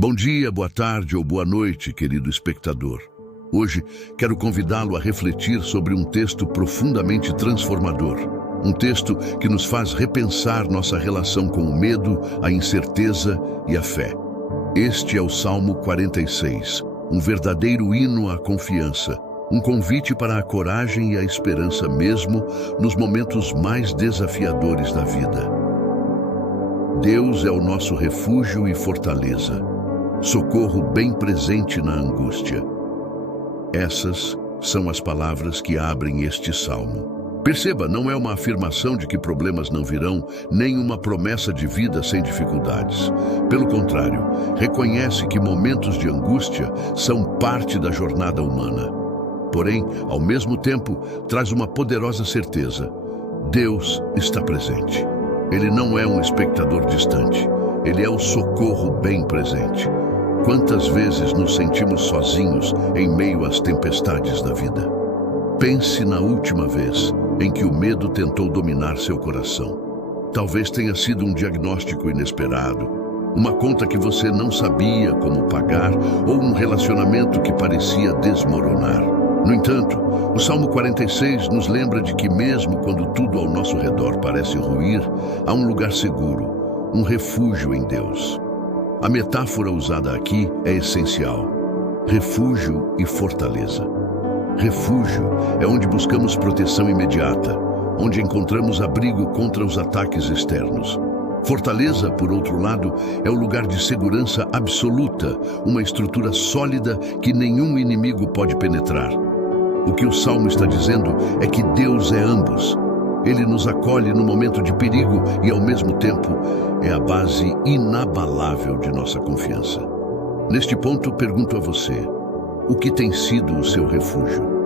Bom dia, boa tarde ou boa noite, querido espectador. Hoje quero convidá-lo a refletir sobre um texto profundamente transformador. Um texto que nos faz repensar nossa relação com o medo, a incerteza e a fé. Este é o Salmo 46, um verdadeiro hino à confiança, um convite para a coragem e a esperança mesmo nos momentos mais desafiadores da vida. Deus é o nosso refúgio e fortaleza, socorro bem presente na angústia. Essas são as palavras que abrem este salmo. Perceba, não é uma afirmação de que problemas não virão, nem uma promessa de vida sem dificuldades. Pelo contrário, reconhece que momentos de angústia são parte da jornada humana. Porém, ao mesmo tempo, traz uma poderosa certeza: Deus está presente. Ele não é um espectador distante, ele é o socorro bem presente. Quantas vezes nos sentimos sozinhos em meio às tempestades da vida? Pense na última vez em que o medo tentou dominar seu coração. Talvez tenha sido um diagnóstico inesperado, uma conta que você não sabia como pagar ou um relacionamento que parecia desmoronar. No entanto, o Salmo 46 nos lembra de que mesmo quando tudo ao nosso redor parece ruir, há um lugar seguro, um refúgio em Deus. A metáfora usada aqui é essencial: refúgio e fortaleza. Refúgio é onde buscamos proteção imediata, onde encontramos abrigo contra os ataques externos. Fortaleza, por outro lado, é o lugar de segurança absoluta, uma estrutura sólida que nenhum inimigo pode penetrar. O que o Salmo está dizendo é que Deus é ambos. Ele nos acolhe no momento de perigo e, ao mesmo tempo, é a base inabalável de nossa confiança. Neste ponto, pergunto a você: o que tem sido o seu refúgio?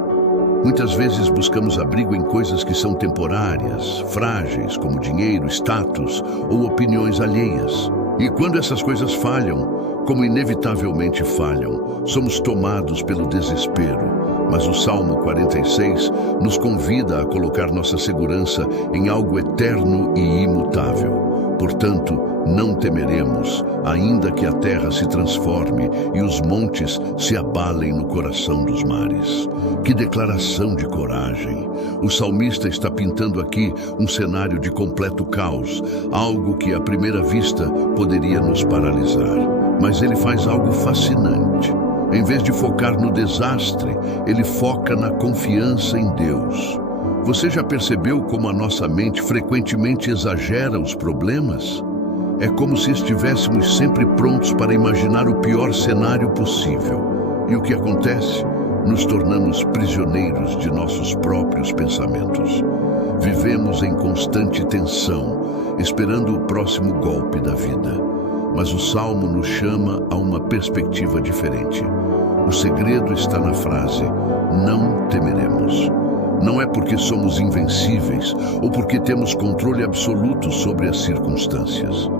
Muitas vezes buscamos abrigo em coisas que são temporárias, frágeis, como dinheiro, status ou opiniões alheias. E quando essas coisas falham, como inevitavelmente falham, somos tomados pelo desespero. Mas o Salmo 46 nos convida a colocar nossa segurança em algo eterno e imutável. Portanto, não temeremos, ainda que a terra se transforme e os montes se abalem no coração dos mares. Que declaração de coragem! O salmista está pintando aqui um cenário de completo caos, algo que à primeira vista poderia nos paralisar. Mas ele faz algo fascinante. Em vez de focar no desastre, ele foca na confiança em Deus. Você já percebeu como a nossa mente frequentemente exagera os problemas? É como se estivéssemos sempre prontos para imaginar o pior cenário possível. E o que acontece? Nos tornamos prisioneiros de nossos próprios pensamentos. Vivemos em constante tensão, esperando o próximo golpe da vida. Mas o Salmo nos chama a uma perspectiva diferente. O segredo está na frase: não temeremos. Não é porque somos invencíveis ou porque temos controle absoluto sobre as circunstâncias.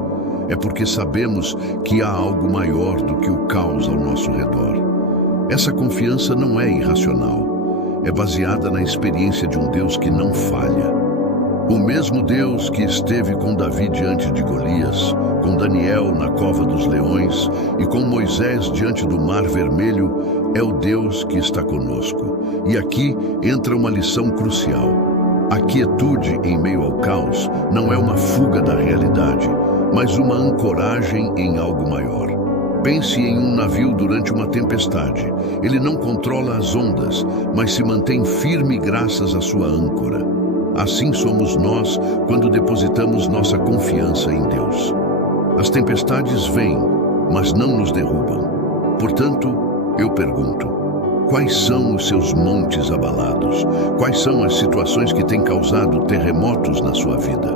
É porque sabemos que há algo maior do que o caos ao nosso redor. Essa confiança não é irracional. É baseada na experiência de um Deus que não falha. O mesmo Deus que esteve com Davi diante de Golias, com Daniel na cova dos leões e com Moisés diante do Mar Vermelho, é o Deus que está conosco. E aqui entra uma lição crucial. A quietude em meio ao caos não é uma fuga da realidade, mas uma ancoragem em algo maior. Pense em um navio durante uma tempestade. Ele não controla as ondas, mas se mantém firme graças à sua âncora. Assim somos nós quando depositamos nossa confiança em Deus. As tempestades vêm, mas não nos derrubam. Portanto, eu pergunto: quais são os seus montes abalados? Quais são as situações que têm causado terremotos na sua vida?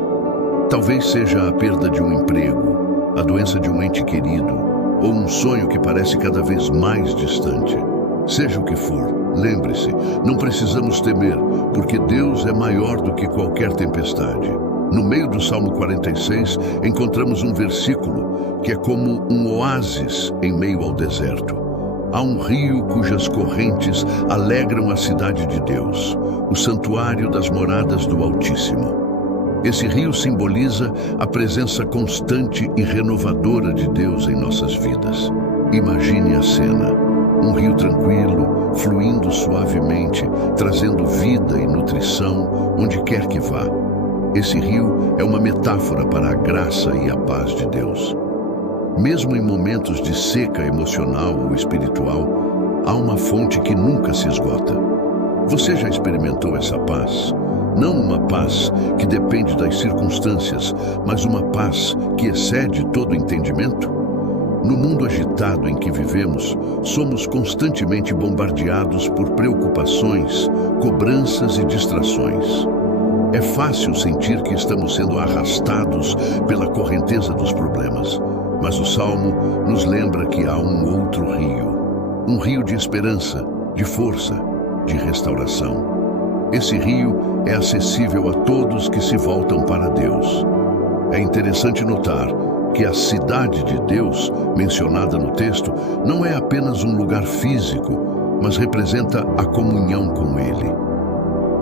Talvez seja a perda de um emprego, a doença de um ente querido, ou um sonho que parece cada vez mais distante. Seja o que for, lembre-se, não precisamos temer, porque Deus é maior do que qualquer tempestade. No meio do Salmo 46, encontramos um versículo que é como um oásis em meio ao deserto. Há um rio cujas correntes alegram a cidade de Deus, o santuário das moradas do Altíssimo. Esse rio simboliza a presença constante e renovadora de Deus em nossas vidas. Imagine a cena: um rio tranquilo, fluindo suavemente, trazendo vida e nutrição onde quer que vá. Esse rio é uma metáfora para a graça e a paz de Deus. Mesmo em momentos de seca emocional ou espiritual, há uma fonte que nunca se esgota. Você já experimentou essa paz? Não uma paz que depende das circunstâncias, mas uma paz que excede todo entendimento? No mundo agitado em que vivemos, somos constantemente bombardeados por preocupações, cobranças e distrações. É fácil sentir que estamos sendo arrastados pela correnteza dos problemas, mas o Salmo nos lembra que há um outro rio, um rio de esperança, de força, de restauração. Esse rio é acessível a todos que se voltam para Deus. É interessante notar que a cidade de Deus, mencionada no texto, não é apenas um lugar físico, mas representa a comunhão com Ele.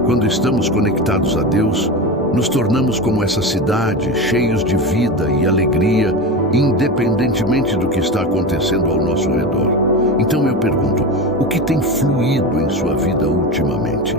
Quando estamos conectados a Deus, nos tornamos como essa cidade, cheios de vida e alegria, independentemente do que está acontecendo ao nosso redor. Então eu pergunto, o que tem fluído em sua vida ultimamente?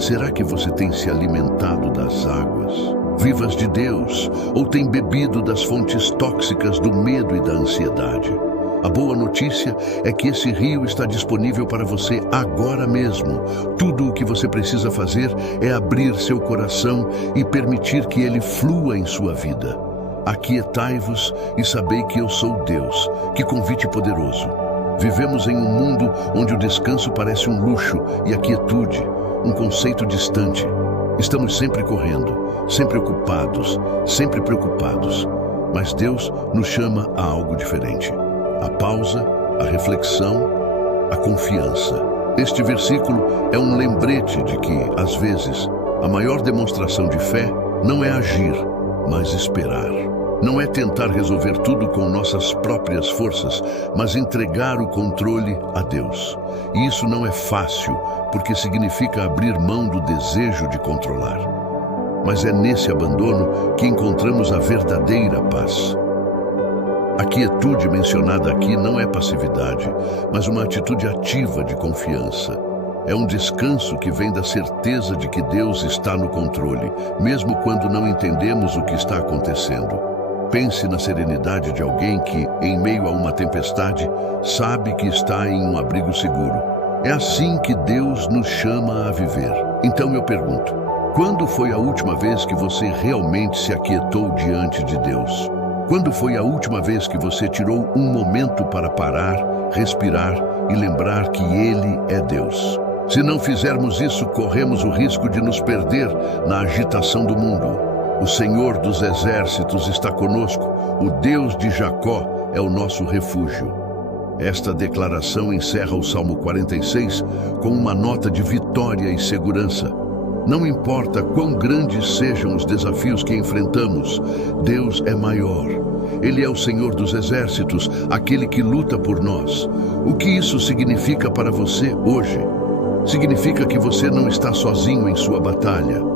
Será que você tem se alimentado das águas vivas de Deus ou tem bebido das fontes tóxicas do medo e da ansiedade? A boa notícia é que esse rio está disponível para você agora mesmo. Tudo o que você precisa fazer é abrir seu coração e permitir que ele flua em sua vida. Aquietai-vos e sabei que eu sou Deus. Que convite poderoso! Vivemos em um mundo onde o descanso parece um luxo e a quietude um conceito distante. Estamos sempre correndo, sempre ocupados, sempre preocupados. Mas Deus nos chama a algo diferente. A pausa, a reflexão, a confiança. Este versículo é um lembrete de que, às vezes, a maior demonstração de fé não é agir, mas esperar. Não é tentar resolver tudo com nossas próprias forças, mas entregar o controle a Deus. E isso não é fácil, porque significa abrir mão do desejo de controlar. Mas é nesse abandono que encontramos a verdadeira paz. A quietude mencionada aqui não é passividade, mas uma atitude ativa de confiança. É um descanso que vem da certeza de que Deus está no controle, mesmo quando não entendemos o que está acontecendo. Pense na serenidade de alguém que, em meio a uma tempestade, sabe que está em um abrigo seguro. É assim que Deus nos chama a viver. Então eu pergunto, quando foi a última vez que você realmente se aquietou diante de Deus? Quando foi a última vez que você tirou um momento para parar, respirar e lembrar que Ele é Deus? Se não fizermos isso, corremos o risco de nos perder na agitação do mundo. O Senhor dos Exércitos está conosco, o Deus de Jacó é o nosso refúgio. Esta declaração encerra o Salmo 46 com uma nota de vitória e segurança. Não importa quão grandes sejam os desafios que enfrentamos, Deus é maior. Ele é o Senhor dos Exércitos, aquele que luta por nós. O que isso significa para você hoje? Significa que você não está sozinho em sua batalha.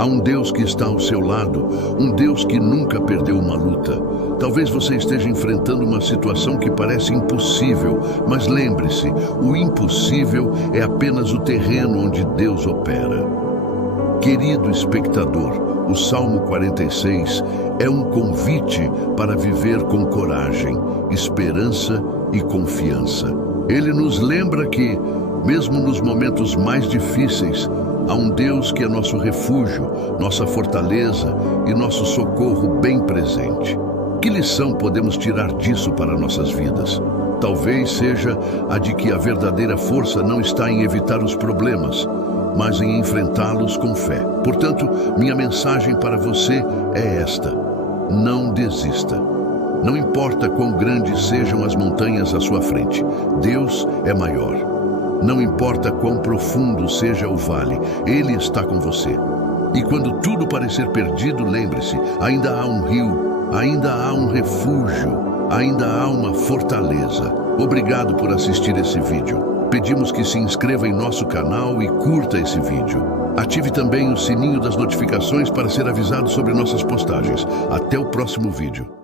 Há um Deus que está ao seu lado, um Deus que nunca perdeu uma luta. Talvez você esteja enfrentando uma situação que parece impossível, mas lembre-se, o impossível é apenas o terreno onde Deus opera. Querido espectador, o Salmo 46 é um convite para viver com coragem, esperança e confiança. Ele nos lembra que, mesmo nos momentos mais difíceis, há um Deus que é nosso refúgio, nossa fortaleza e nosso socorro bem presente. Que lição podemos tirar disso para nossas vidas? Talvez seja a de que a verdadeira força não está em evitar os problemas, mas em enfrentá-los com fé. Portanto, minha mensagem para você é esta: não desista. Não importa quão grandes sejam as montanhas à sua frente, Deus é maior. Não importa quão profundo seja o vale, Ele está com você. E quando tudo parecer perdido, lembre-se, ainda há um rio, ainda há um refúgio, ainda há uma fortaleza. Obrigado por assistir esse vídeo. Pedimos que se inscreva em nosso canal e curta esse vídeo. Ative também o sininho das notificações para ser avisado sobre nossas postagens. Até o próximo vídeo.